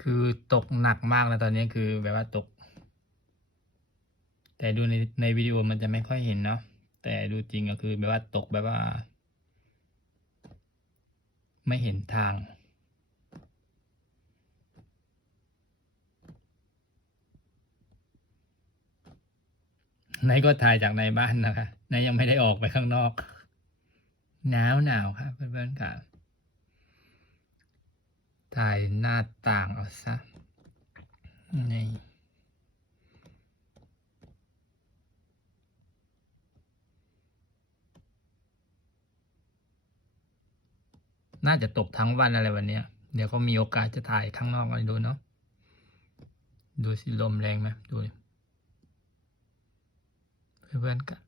คือตกหนักมากนะตอนนี้คือแบบว่าตก แต่ดูในในวิดีโอมันจะไม่ค่อยเห็นเนาะแต่ดูจริงก็คือแบบว่าตกแบบว่า ไม่เห็นทาง ในก็ถ่ายจากในบ้านนะคะในยยังไม่ได้ออกไปข้างนอก หนาวหนาวครับเพื่อนๆครับ ถ่ายหน้าต่างเอาซะนี่น่าจะตกทั้งวันอะไรวันนี้เดี๋ยวก็มีโอกาสจะถ่ายข้างนอกกันดูเนาะ ดูสิลมแรงไหมดูเพื่อนๆกัน